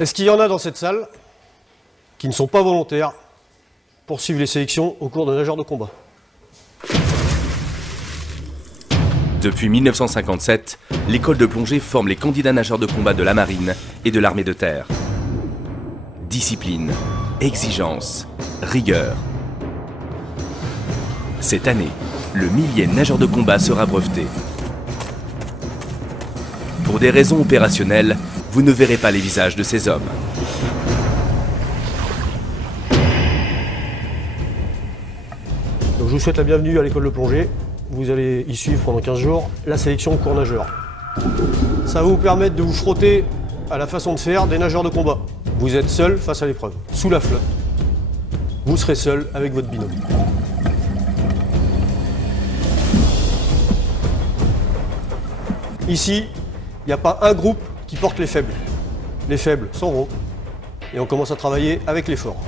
Est-ce qu'il y en a dans cette salle qui ne sont pas volontaires pour suivre les sélections au cours de nageurs de combat? Depuis 1957, l'école de plongée forme les candidats nageurs de combat de la marine et de l'armée de terre. Discipline, exigence, rigueur. Cette année, le 1000e nageur de combat sera breveté. Pour des raisons opérationnelles, vous ne verrez pas les visages de ces hommes. Donc je vous souhaite la bienvenue à l'école de plongée. Vous allez y suivre pendant 15 jours la sélection cours nageur. Ça va vous permettre de vous frotter à la façon de faire des nageurs de combat. Vous êtes seul face à l'épreuve, sous la flotte. Vous serez seul avec votre binôme. Ici, il n'y a pas un groupe qui porte les faibles. Les faibles s'en vont et on commence à travailler avec les forts.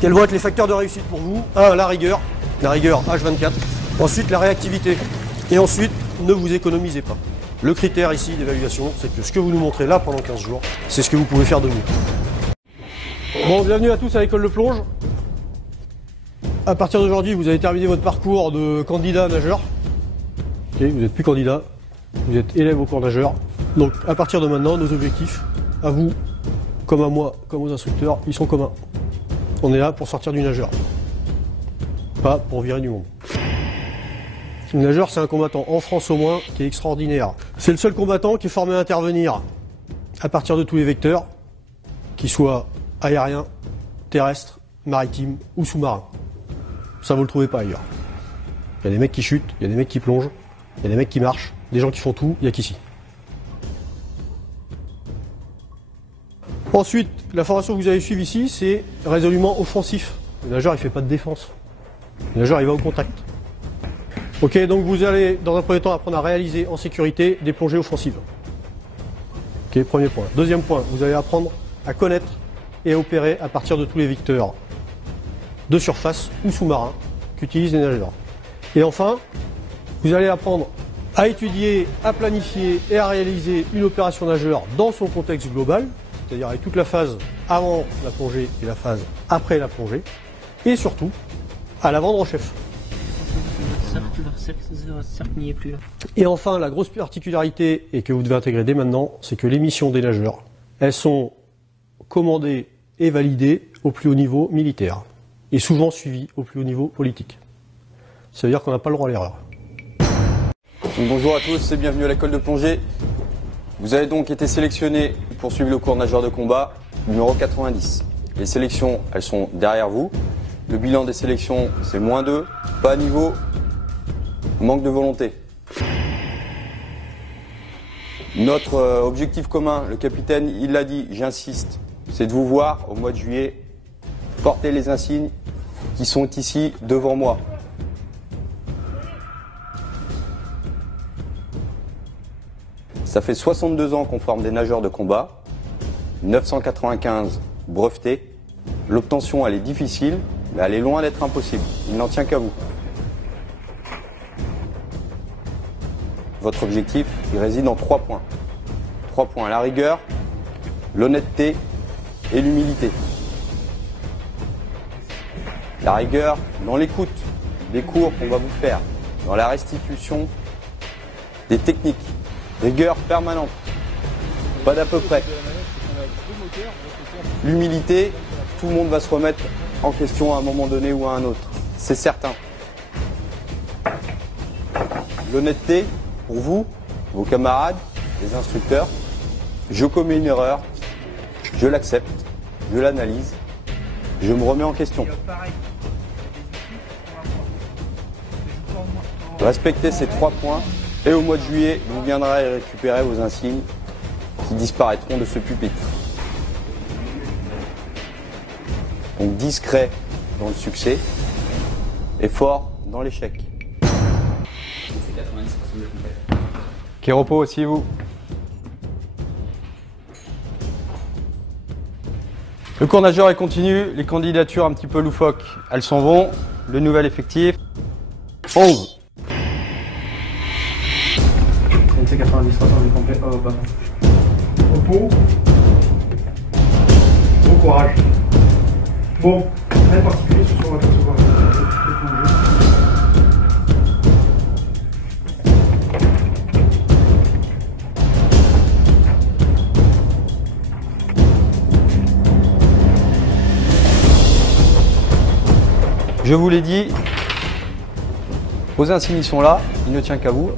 Quels vont être les facteurs de réussite pour vous? 1. La rigueur H24. Ensuite, la réactivité. Et ensuite, ne vous économisez pas. Le critère ici d'évaluation, c'est que ce que vous nous montrez là pendant 15 jours, c'est ce que vous pouvez faire de mieux. Bon, bienvenue à tous à l'école de plonge. À partir d'aujourd'hui, vous avez terminé votre parcours de candidat nageur. Okay, vous n'êtes plus candidat, vous êtes élève au cours nageur. Donc, à partir de maintenant, nos objectifs, à vous, comme à moi, comme aux instructeurs, ils sont communs. On est là pour sortir du nageur, pas pour virer du monde. Le nageur, c'est un combattant, en France au moins, qui est extraordinaire. C'est le seul combattant qui est formé à intervenir à partir de tous les vecteurs, qu'ils soient aériens, terrestres, maritimes ou sous-marins. Ça, vous le trouvez pas ailleurs. Il y a des mecs qui chutent, il y a des mecs qui plongent, il y a des mecs qui marchent, des gens qui font tout, il n'y a qu'ici. Ensuite, la formation que vous allez suivre ici, c'est résolument offensif. Le nageur, il ne fait pas de défense. Le nageur, il va au contact. Ok, donc vous allez, dans un premier temps, apprendre à réaliser en sécurité des plongées offensives. Ok, premier point. Deuxième point, vous allez apprendre à connaître et à opérer à partir de tous les vecteurs de surface ou sous-marins qu'utilisent les nageurs. Et enfin, vous allez apprendre à étudier, à planifier et à réaliser une opération nageur dans son contexte global, c'est-à-dire avec toute la phase avant la plongée et la phase après la plongée, et surtout à la vendre au chef. Et enfin, la grosse particularité, et que vous devez intégrer dès maintenant, c'est que les missions des nageurs, elles sont commandées et validées au plus haut niveau militaire, et souvent suivies au plus haut niveau politique. Ça veut dire qu'on n'a pas le droit à l'erreur. Bonjour à tous et bienvenue à l'école de plongée. Vous avez donc été sélectionnés pour suivre le cours nageur de combat numéro 90. Les sélections, elles sont derrière vous. Le bilan des sélections, c'est -2, pas à niveau, manque de volonté. Notre objectif commun, le capitaine, il l'a dit, j'insiste, c'est de vous voir au mois de juillet porter les insignes qui sont ici devant moi. Ça fait 62 ans qu'on forme des nageurs de combat, 995 brevetés. L'obtention, elle est difficile, mais elle est loin d'être impossible. Il n'en tient qu'à vous. Votre objectif, il réside en 3 points. 3 points, la rigueur, l'honnêteté et l'humilité. La rigueur dans l'écoute des cours qu'on va vous faire, dans la restitution des techniques. Rigueur permanente, pas d'à peu près. L'humilité, tout le monde va se remettre en question à un moment donné ou à un autre, c'est certain. L'honnêteté, pour vous, vos camarades, les instructeurs, je commets une erreur, je l'accepte, je l'analyse, je me remets en question. Respectez ces 3 points. Et au mois de juillet, vous viendrez récupérer vos insignes qui disparaîtront de ce pupitre. Donc discret dans le succès et fort dans l'échec. Qui repos aussi vous. Le cours nageur est continu, les candidatures un petit peu loufoques, elles s'en vont. le nouvel effectif. 11. NC 90, on est complet. Oh, bah. Repos. Bon courage. Bon, rien de particulier, ce soir on va percevoir le plongée. Je vous l'ai dit, vos insignes sont là, il ne tient qu'à vous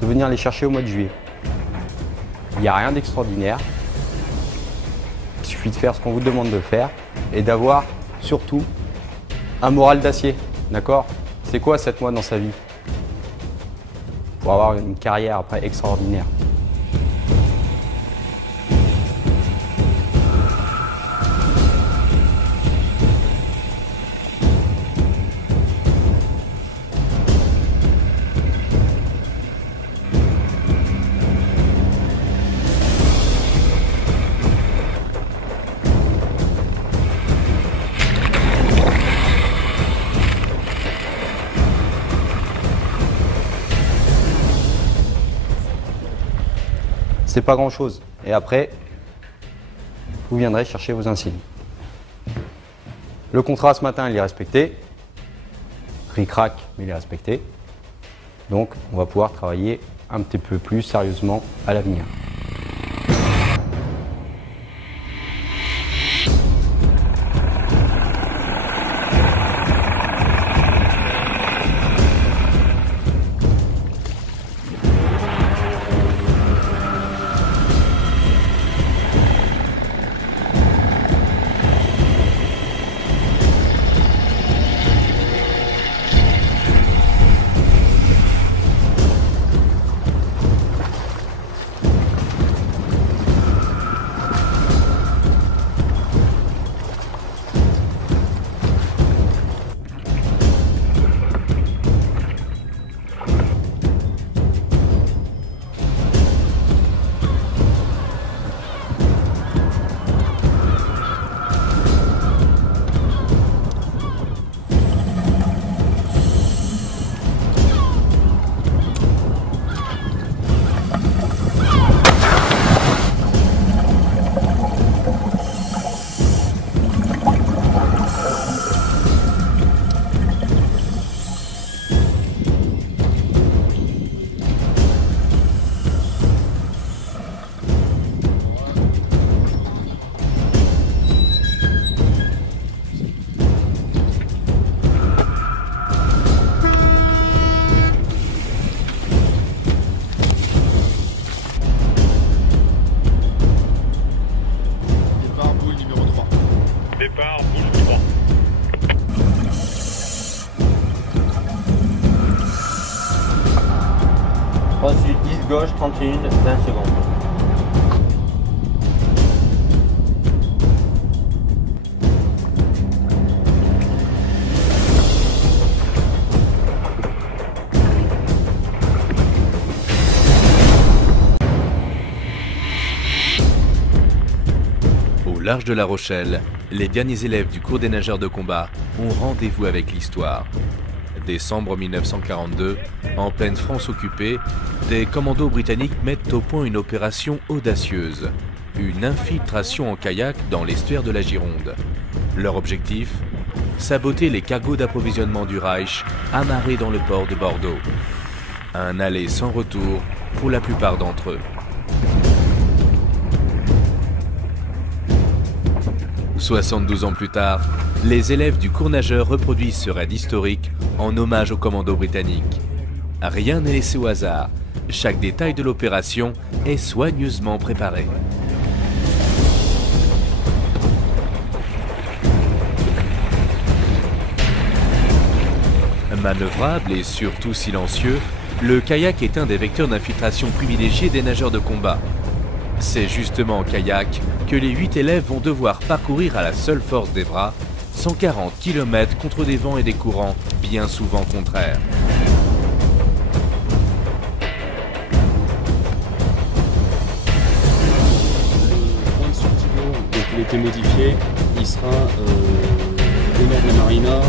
de venir les chercher au mois de juillet. Il n'y a rien d'extraordinaire. Il suffit de faire ce qu'on vous demande de faire et d'avoir surtout un moral d'acier. D'accord? C'est quoi 7 mois dans sa vie? Pour avoir une carrière après extraordinaire. C'est pas grand chose. Et après, vous viendrez chercher vos insignes. Le contrat ce matin, il est respecté. Ric-rac, mais il est respecté. Donc, on va pouvoir travailler un petit peu plus sérieusement à l'avenir. Ensuite 10 gauche, 31, 20 secondes. Au large de La Rochelle, les derniers élèves du cours des nageurs de combat ont rendez-vous avec l'histoire. Décembre 1942, en pleine France occupée, des commandos britanniques mettent au point une opération audacieuse, une infiltration en kayak dans l'estuaire de la Gironde. Leur objectif ? Saboter les cargos d'approvisionnement du Reich amarrés dans le port de Bordeaux. Un aller sans retour pour la plupart d'entre eux. « 72 ans plus tard, les élèves du cours nageur reproduisent ce raid historique en hommage aux commandos britanniques. Rien n'est laissé au hasard, chaque détail de l'opération est soigneusement préparé. Manœuvrable et surtout silencieux, le kayak est un des vecteurs d'infiltration privilégiés des nageurs de combat. C'est justement en kayak que les 8 élèves vont devoir parcourir à la seule force des bras 140 km contre des vents et des courants bien souvent contraires. Le point de sortie d'eau, donc il a été modifié, il sera au nord de la marina,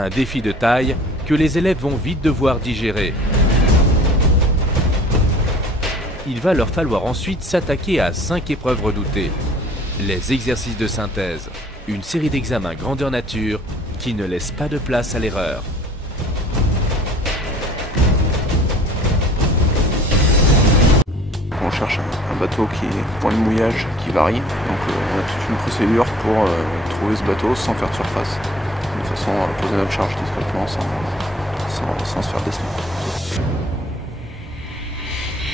Un défi de taille que les élèves vont vite devoir digérer. Il va leur falloir ensuite s'attaquer à 5 épreuves redoutées. Les exercices de synthèse, une série d'examens grandeur nature qui ne laissent pas de place à l'erreur. On cherche un bateau qui est point de mouillage qui varie, donc on a toute une procédure pour trouver ce bateau sans faire de surface, de façon à poser notre charge discrètement sans se faire descendre.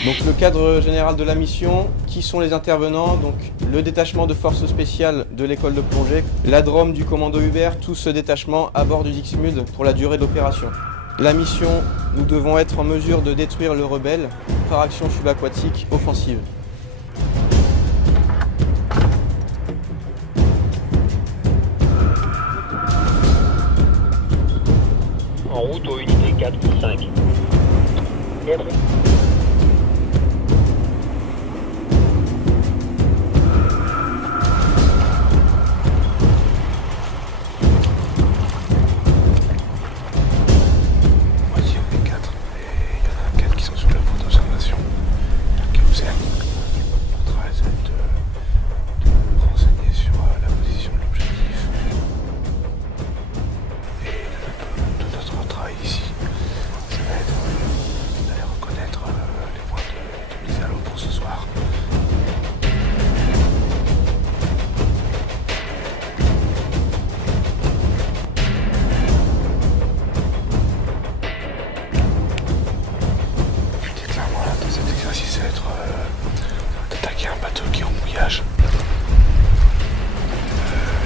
Donc le cadre général de la mission, qui sont les intervenants, donc le détachement de forces spéciales de l'école de plongée, la DROM du commando Hubert, tout ce détachement à bord du Dixmude pour la durée de l'opération. La mission, nous devons être en mesure de détruire le rebelle par action subaquatique offensive. En route aux unités 4 ou 5.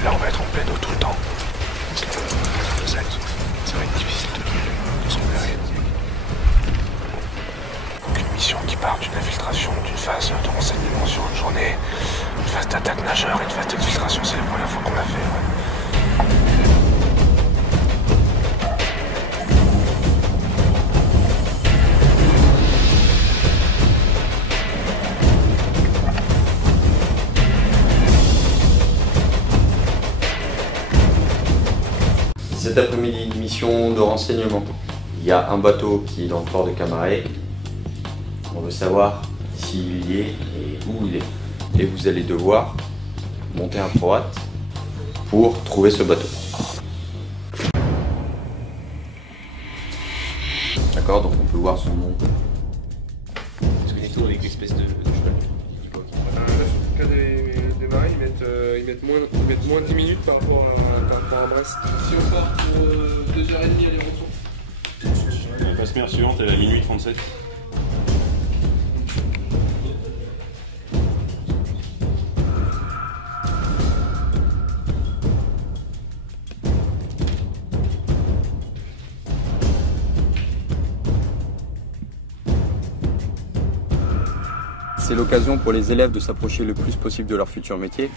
Là on va être en pleine eau tout le temps. Ça va être difficile de s'emplérer. Donc une mission qui part d'une infiltration, d'une phase de renseignement sur une journée, une phase d'attaque nageur et une phase d'exfiltration, c'est la première fois qu'on l'a fait. Ouais. Cet après-midi, une mission de renseignement. Il y a un bateau qui est dans le port de Camaret. On veut savoir s'il y est et où il est. Et vous allez devoir monter un proat pour trouver ce bateau. D'accord, donc on peut voir son nom. Est-ce que les taux avec l'espèce de cheval Là, sur le cas des marins, ils mettent moins 10 minutes par rapport à Brest. Si on part pour 2h30 aller-retour. La passe mer suivante, elle est à minuit 37. C'est l'occasion pour les élèves de s'approcher le plus possible de leur futur métier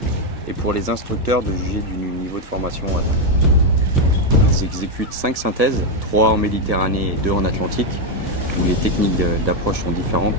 et pour les instructeurs de juger du niveau de formation atteint. Ils exécutent 5 synthèses, 3 en Méditerranée et 2 en Atlantique, où les techniques d'approche sont différentes.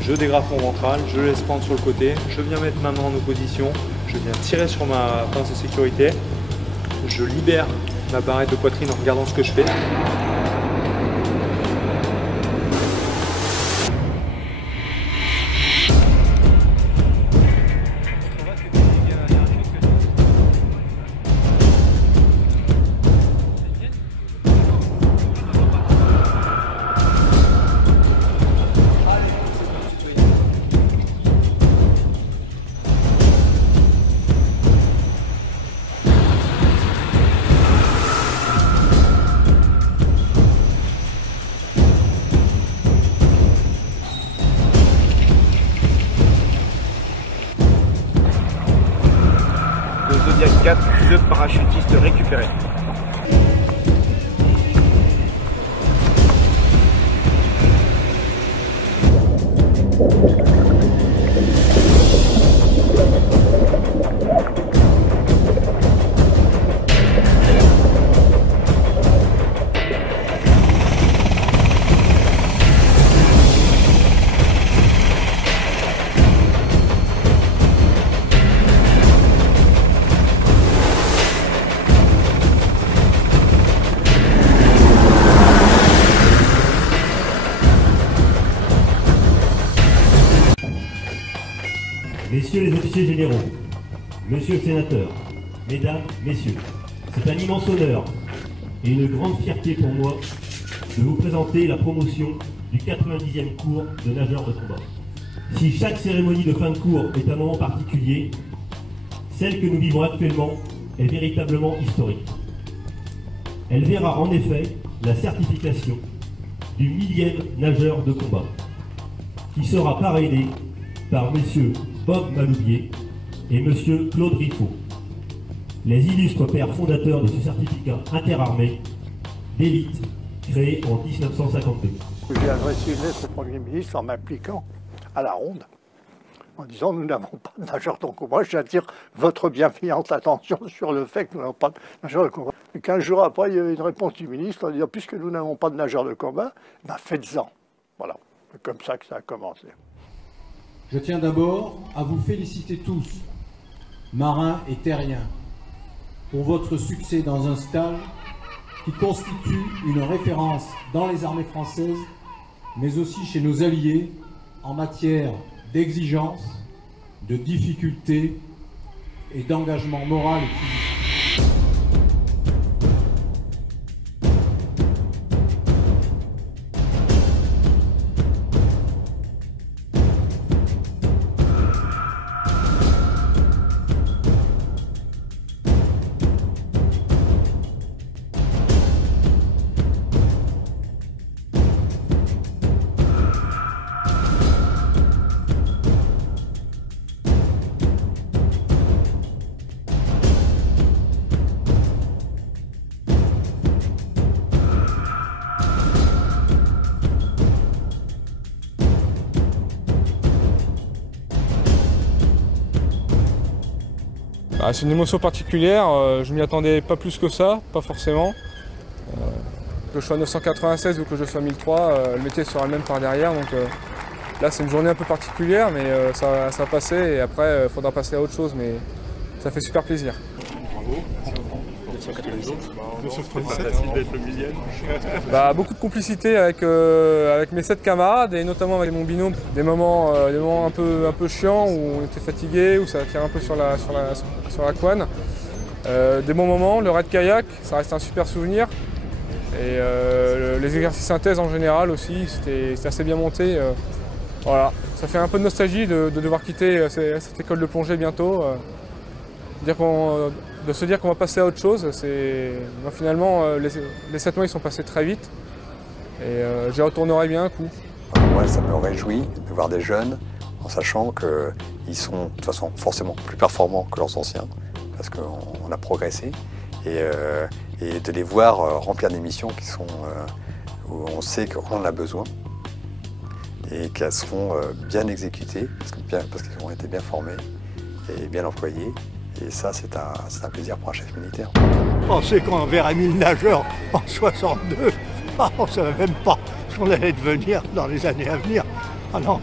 Je dégrafe mon ventral, je le laisse prendre sur le côté, je viens mettre ma main en opposition, je viens tirer sur ma pince de sécurité, je libère ma barrette de poitrine en regardant ce que je fais. 4, 2 parachutistes récupérés. Messieurs les officiers généraux, monsieur le sénateur, mesdames, messieurs, c'est un immense honneur et une grande fierté pour moi de vous présenter la promotion du 90e cours de nageurs de combat. Si chaque cérémonie de fin de cours est un moment particulier, celle que nous vivons actuellement est véritablement historique. Elle verra en effet la certification du 1000e nageur de combat, qui sera parrainé par messieurs Bob Maloubier et monsieur Claude Riffaut, les illustres pères fondateurs de ce certificat interarmé d'élite créé en 1952. J'ai adressé une lettre au Premier ministre en m'impliquant à la ronde, en disant nous n'avons pas de nageurs de combat. J'attire votre bienveillante attention sur le fait que nous n'avons pas de nageurs de combat. Et 15 jours après, il y avait une réponse du ministre en disant puisque nous n'avons pas de nageurs de combat, ben faites-en. Voilà, c'est comme ça que ça a commencé. Je tiens d'abord à vous féliciter tous, marins et terriens, pour votre succès dans un stage qui constitue une référence dans les armées françaises, mais aussi chez nos alliés en matière d'exigence, de difficulté et d'engagement moral et physique. C'est une émotion particulière, je m'y attendais pas plus que ça, pas forcément. Que je sois 996 ou que je sois 1003, le métier sera le même par derrière, donc là c'est une journée un peu particulière, mais ça va passer et après il faudra passer à autre chose, mais ça fait super plaisir. Bravo. 237, il va être le millième. Beaucoup de complicité avec mes 7 camarades et notamment avec mon binôme. Des moments un peu chiants où on était fatigué, où ça tire un peu sur la couenne. Des bons moments, le raid kayak, ça reste un super souvenir. Et les exercices synthèse en général aussi, c'était assez bien monté. Voilà, ça fait un peu de nostalgie de devoir quitter cette école de plongée bientôt. De se dire qu'on va passer à autre chose, finalement les 7 mois ils sont passés très vite et j'y retournerai bien un coup. Moi ça me réjouit de voir des jeunes en sachant qu'ils sont de toute façon forcément plus performants que leurs anciens parce qu'on a progressé et de les voir remplir des missions qui sont où on sait qu'on en a besoin et qu'elles seront bien exécutées parce qu'ils ont été bien formés et bien employés. Et ça, c'est un plaisir pour un chef militaire. Penser qu'on verrait 1000 nageurs en 62, on ne savait même pas ce qu'on allait devenir dans les années à venir. Ah non,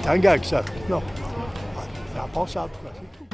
c'est un gag ça. Non, c'est impensable, c'est tout.